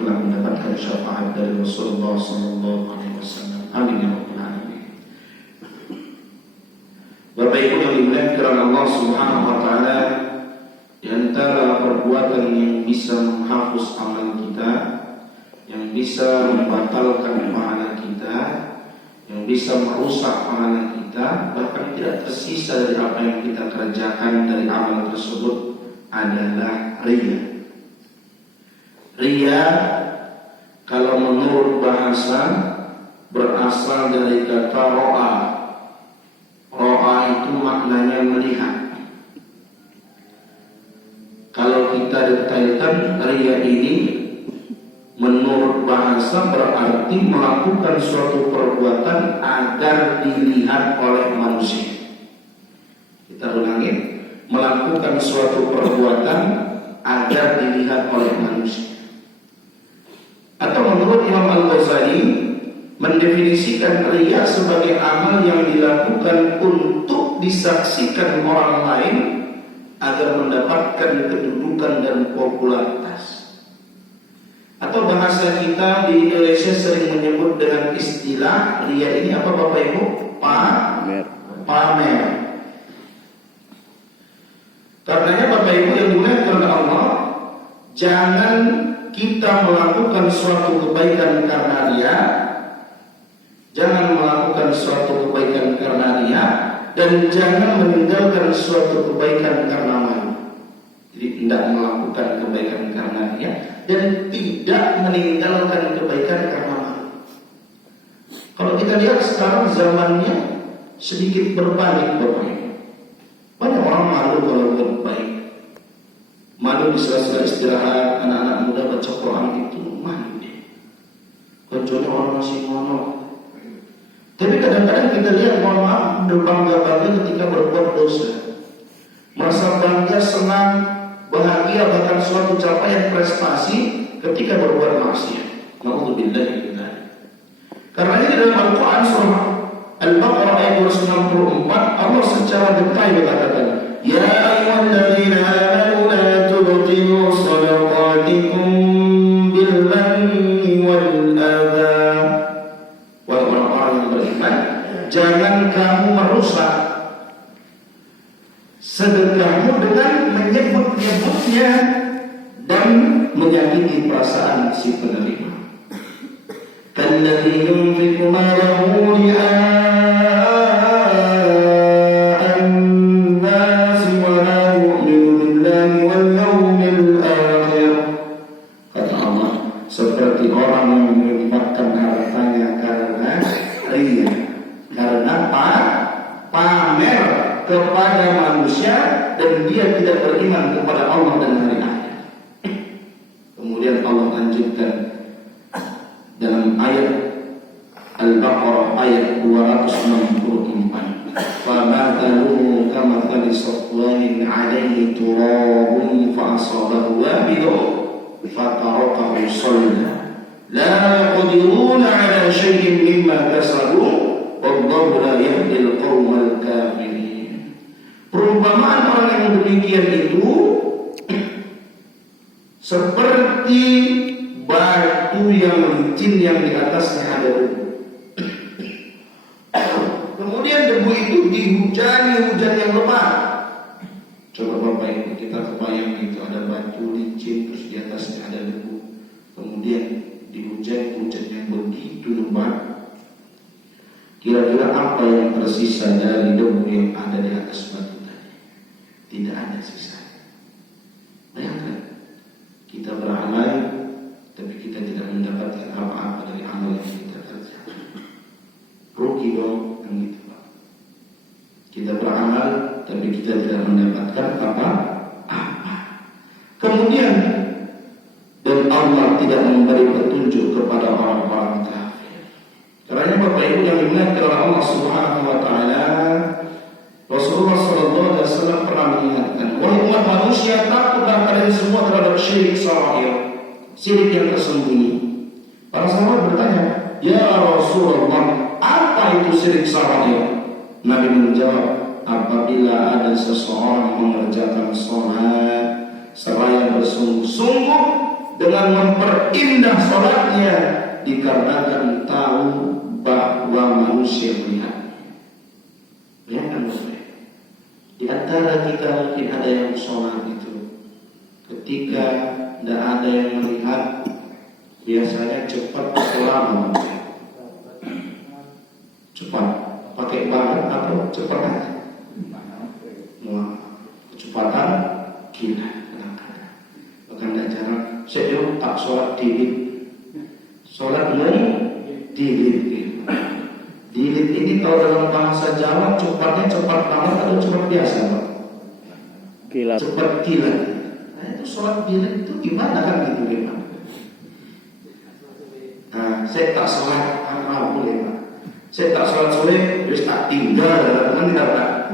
telah mendapatkan syafaat dari Rasulullah SAW. Amin ya rabbal alamin. Bapak Ibu yang dimuliakan Allah Subhanahu wa taala, di antara perbuatan yang bisa menghapus amal kita, yang bisa membatalkan pahala kita, yang bisa merusak pahala kita, bahkan tidak tersisa dari apa yang kita kerjakan dari amal tersebut adalah riya. Riya kalau menurut bahasa berasal dari kata ro'a. Ro'a itu maknanya melihat. Kalau kita detailkan, riya ini menurut bahasa berarti melakukan suatu perbuatan agar dilihat oleh manusia. Kita ulangi, melakukan suatu perbuatan agar dilihat oleh manusia. Atau menurut Imam Al-Ghazali mendefinisikan riya sebagai amal yang dilakukan untuk disaksikan orang lain agar mendapatkan kedudukan dan popularitas. Atau bahasa kita di Indonesia sering menyebut dengan istilah riya ini apa Bapak Ibu? Pamer. Karenanya Bapak Ibu yang dimuliakan oleh Allah, jangan kita melakukan suatu kebaikan karena riya, jangan melakukan suatu kebaikan karena riya, dan jangan meninggalkan suatu kebaikan karena malu. Jadi tidak melakukan kebaikan karena riya dan tidak meninggalkan kebaikan karena malu. Kalau kita lihat sekarang zamannya sedikit berbalik Bapak Ibu. Banyak orang malu kalau berbaik. Malu di sela-sela istirahat, anak-anak muda baca Quran itu malu dia. Kecuali orang masih monok. Tapi kadang-kadang kita lihat mohon maaf berbangga-bangga ketika berbuat dosa. Merasa bangga, senang, bahagia bahkan suatu capaian prestasi ketika berbuat maksiat. Nauzubillah min dzalik. Karena ini dalam Al-Quran surah Al-Baqarah ayat 264 Allah secara detail berkata, "Ya ayyuhalladzina amanu la tubtilu shadaqatikum bil manni wal adha." Wahai orang-orang yang beriman, jangan kamu merusak sedekahmu dengan menyebut-nyebutnya dan menyakiti perasaan si penerima. Kalladzi yunfiqu malahu ria'an nas wa la yu'minu billahi wal yawmil akhir. Kata Allah, seperti orang yang menginfakkan hartanya karena riya, karena pamer kepada manusia dan dia tidak beriman kepada Allah dan hari akhir. Kemudian Allah lanjutkan dalam ayat Al-Baqarah ayat 264, "Famathaluhu kamathali safwanin 'alaihi turabun fa'asabahu wabilun fatarakahu salda la yaqdiruna 'ala shay'in mimma kasabu wallahu la yahdil qaumal kafirin." Perumpamaan orang yang demikian itu seperti batu yang licin yang di atasnya ada debu. Kemudian debu itu dihujani hujan yang lebat. Coba Bapak Ibu kita kebayang itu ada batu licin terus di atasnya ada debu. Kemudian dihujani hujan yang begitu lebat. Kira-kira apa yang tersisa dari debu yang ada di atas batu tadi? Tidak ada sisa. Bayangkan kita beramal tapi kita tidak mendapatkan apa-apa dari amal yang kita kerjakan. Rugi dong, kan gitu Pak. Kita beramal tapi kita tidak mendapatkan apa-apa. Kemudian dan Allah tidak memberi petunjuk kepada orang-orang kafir. Karena Bapak Ibu yang dimuliakan oleh Allah Subhanahu wa taala, Rasulullah SAW pernah mengingatkan, "Wahai umat manusia, takutlah kalian semua terhadap syirik sarair." Syirik yang tersembunyi. Para sahabat bertanya, "Ya Rasulullah, apa itu syirik sarair?" Nabi menjawab, "Apabila ada seseorang mengerjakan sholat seraya bersungguh-sungguh dengan memperindah sholatnya dikarenakan tahu bahwa manusia melihat. Bayangkan di antara kita mungkin ada yang sholat itu ketika tidak ada yang melihat biasanya cepat lama, cepat pakai banget atau cepat aja, kecepatan gila. Bahkan tidak jarang saya tak sholat dilit, sholat dilit. Dilit ini kalau dalam bahasa Jawa cepatnya cepat banget atau cepat biasa, Pak? Kilat. Cepat kilat. Nah, itu sholat dilit itu gimana kan gitu gimana? Nah, saya tak sholat boleh, Pak. Saya tak sholat sore, terus tak tinggal, teman tidak tak.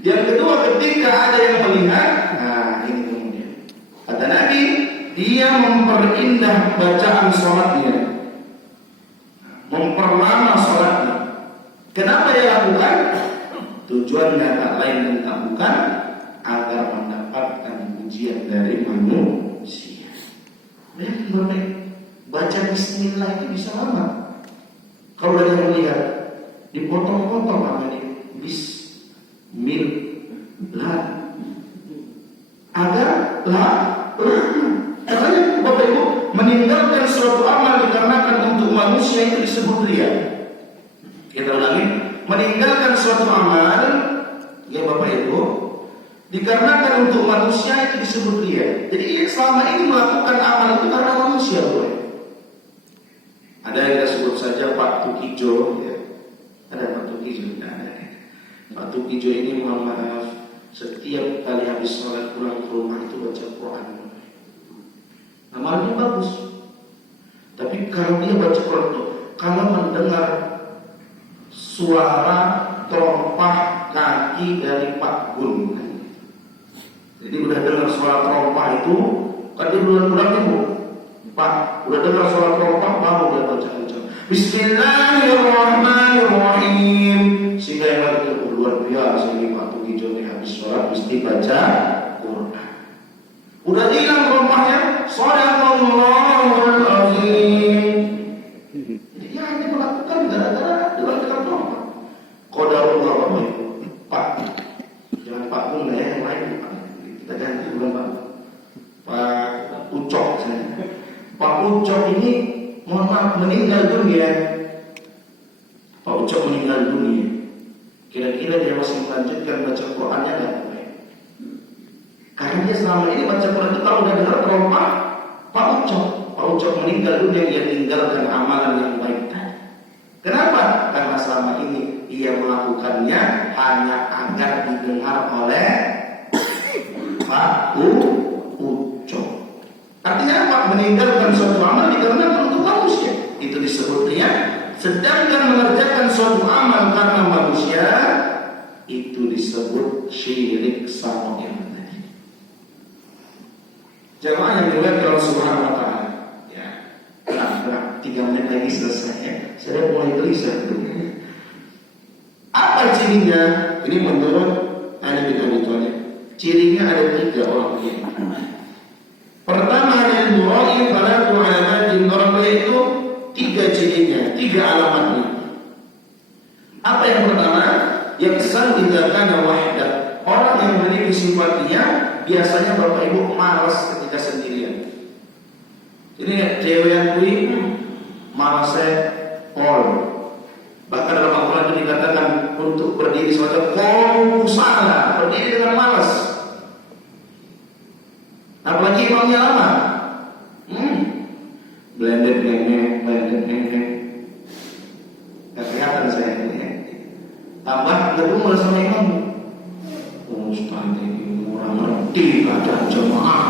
Yang kedua, ketika ada yang melihat, nah ini kemudian kata Nabi, dia memperindah bacaan sholatnya, memperlama sholatnya. Kenapa dia lakukan? Tujuannya tak lain dan tak bukan agar mendapatkan pujian dari manusia. Baca bismillah itu bisa lama. Kalau ada yang melihat, dipotong-potong namanya bismillah agar katanya Bapak Ibu, meninggalkan suatu amal dikarenakan untuk manusia itu disebut riya. Kita ulangi, meninggalkan suatu amal ya Bapak Ibu dikarenakan untuk manusia itu disebut riya. Jadi selama ini melakukan amal itu karena manusia, Bapak. Ada yang kita sebut saja Pak Tukijo, ya. Ada Pak Tukijo, tidak ada. Pak Tukijo ini mohon maaf, setiap kali habis sholat pulang ke rumah itu baca Quran. Amalnya bagus. Tapi kalau dia baca Quran itu, kalau mendengar suara terompah kaki dari Pak Gun, jadi udah dengar suara terompah itu, kan dia bulan-bulan itu, Pak, udah dengar suara terompah, baru dia baca-baca Bismillahirrahmanirrahim. Sehingga yang itu luar biasa ini Pak Tukijo ini habis sholat mesti baca Quran. Udah hilang terompahnya, Shadaqallahul azim. Jadi ya ini melakukan gara-gara dengar terompah. Qadarullah Bapak Ibu. Pak, jangan Pak Gun ya, yang lain Pak. Kita ganti bukan Pak Ucok. Pak Ucok ini mohon maaf meninggal dunia. Pak Ucok meninggal dunia. Kira-kira dia masih melanjutkan baca Qurannya nggak? Karena dia selama ini baca Quran itu kalau udah dengar terompah Pak Ucok meninggal dunia, dia tinggalkan amalan yang baik tadi. Kenapa? Karena selama ini ia melakukannya hanya agar didengar oleh Pak Ucok. Artinya apa? Meninggalkan suatu amal dikarenakan untuk manusia. Itu disebut riya. Sedangkan mengerjakan suatu amal karena manusia itu disebut syirik saghir. Jamaah yang dimuliakan Allah Subhanahu wa taala. Ya. Nah, 3 menit lagi selesai ya. Saya mulai gelisah tuh. Apa cirinya? Ini menurut Ali bin Abi Thalib. Cirinya ada 3 orang ini. Pertama yang murai falatu alamatin, orang itu 3 cirinya, 3 alamatnya. Apa yang pertama? Yaksan idza kana wahda. Orang yang memiliki sifatnya biasanya Bapak Ibu malas ketika sendirian. Ini cewek yang kui malasnya pol. Bahkan dalam Al-Quran itu dikatakan untuk berdiri semacam qom salah, berdiri dengan malas. Apalagi imamnya lama. Blended nenek. Gak kelihatan saya ini ya. Tambah ngedumel sama imam. Ustaz ini orang ngerti keadaan jamaah.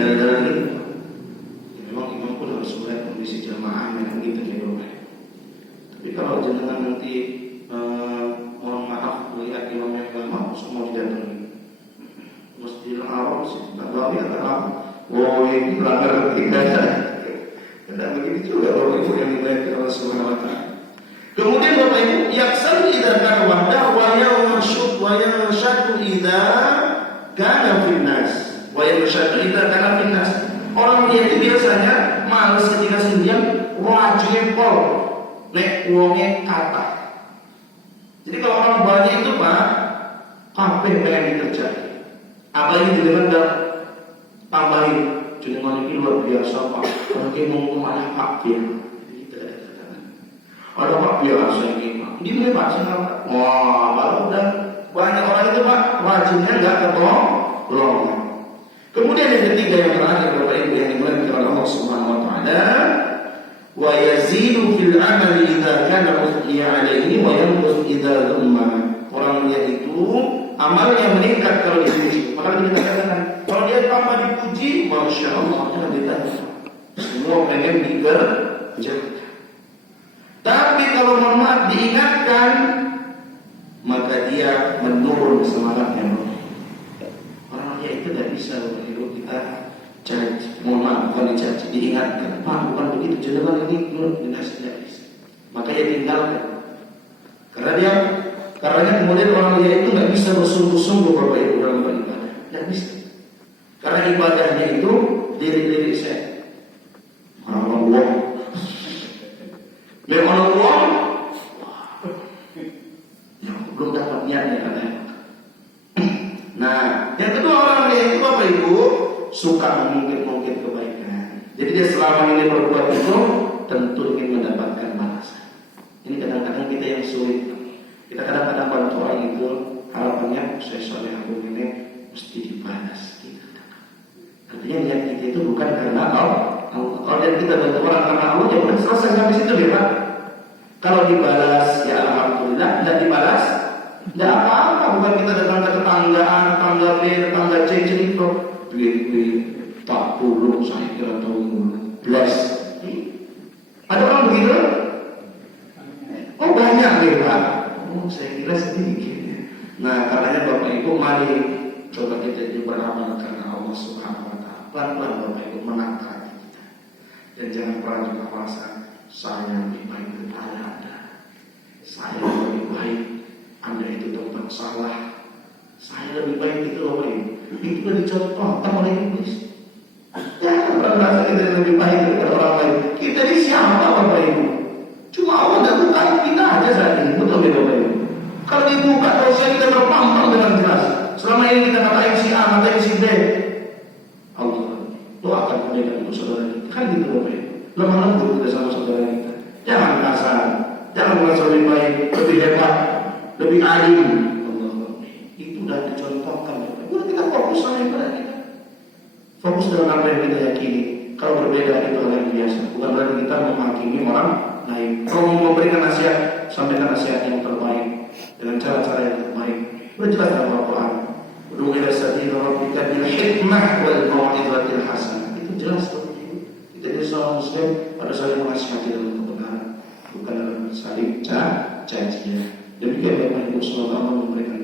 Dari ini. Ya, memang imam pun harus melihat kondisi jamaahnya kan gitu ya Bapak. Tapi kalau jenengan nanti mohon maaf melihat imam yang gak mau, semua didatangi. Masjidil Haram sih, tak tahu ya tak. Oh ini pelanggar tidak. Tidak begitu juga Bapak Ibu yang dimuliakan Allah Subhanahu wa taala. Kemudian Bapak Ibu, yaksan idza kana wahda wa yanshud idza kana fil nas. Wa yarshadu idza kana finnas. Orang dia itu biasanya males ketika sendirian, rajin pol, nek wonge kata. Jadi kalau orang banyak itu Pak, kabeh pengen dikerjakan. Apalagi dengan tambahin, jenengan ini luar biasa Pak. Kalau kita mau kemana Pak Biar, ada Pak biasa ini Pak. Ini Pak Sinapa. Wah, baru udah banyak orang itu Pak, rajinnya nggak ketolong. Kemudian yang ketiga yang terakhir Bapak Ibu yang dimuliakan oleh Allah Subhanahu wa taala, wa yazidu fil amali idza kana uthniya alaihi wa yanqus idza dhamma. Orangnya itu amalnya meningkat kalau dipuji. Maka kita katakan kalau dia tambah dipuji, masya Allah, jangan ditanya. Semua pengen dikerjakan. Tapi kalau mohon maaf diingatkan, maka dia menurun semangatnya. Orangnya itu tidak bisa hidup kita caci, mohon maaf bukan dicaci, diingatkan. Pak bukan begitu, jenengan ini tidak bisa. Maka dia tinggalkan. Karena kemudian orang dia itu nggak bisa bersungguh-sungguh Bapak Ibu dalam beribadah, nggak bisa. Karena ibadahnya itu diri saya. Orang uang, memang uang, ya belum dapat niatnya katanya. Nah, yang kedua orang dia itu Bapak Ibu suka mengungkit kebaikan. Jadi dia selama ini berbuat itu tentu ingin mendapatkan balasan. Ini kadang-kadang kita yang sulit. Kita kadang-kadang bantu orang itu harapannya saya soleh aku ini mesti dibalas. Gitu. Artinya niat kita itu bukan karena Allah. Kalau niat kita bantu orang karena Allah, ya udah selesai sampai situ deh Pak. Kalau dibalas ya alhamdulillah, tidak dibalas tidak apa-apa. Bukan kita datang ke tetangga B, tetangga C cerita duit tak puluh saya kira tahun belas. Ada orang begitu? Oh banyak deh Pak. Oh saya kira sedikit. Nah karenanya Bapak Ibu mari coba kita juga beramal karena Allah Subhanahu wa taala. Pelan-pelan Bapak Ibu menangkap kita. Dan jangan pernah juga merasa saya lebih baik daripada Anda. Saya lebih baik, Anda itu tempat salah. Saya lebih baik itu Bapak Ibu. Itu sudah dicontohkan oleh iblis. Jangan pernah merasa kita lebih baik daripada orang lain. Kita ini siapa Bapak Ibu? Cuma Allah tidak buka kita aja saat ini. Betul ya Bapak Ibu? Kalau dibuka dosa kita terpampang dengan jelas. Selama ini kita katain si A, katain si B. Allah doakan kebaikan untuk saudara kita. Kan gitu Bapak Ibu. Lemah lembut kita sama saudara kita. Jangan kasar. Jangan merasa lebih baik, lebih hebat, lebih alim. Allah itu sudah dicontohkan Bapak Ibu. Kita fokus sama ibadah kita. Fokus dengan apa yang kita yakini. Kalau berbeda itu hal yang biasa. Bukan berarti kita menghakimi orang lain. Kalau memberikan nasihat, sampaikan nasihat yang terbaik dengan cara-cara yang terbaik. Sudah jelas dalam Al-Quran. Ud'u ila sabili rabbika bil hikmah wal mau'izatil hasanah. Itu jelas Bapak Ibu. Kita jadi seorang Muslim pada saling menasihati dalam kebenaran, bukan dalam saling cacian. Demikian Bapak Ibu, semoga Allah memberikan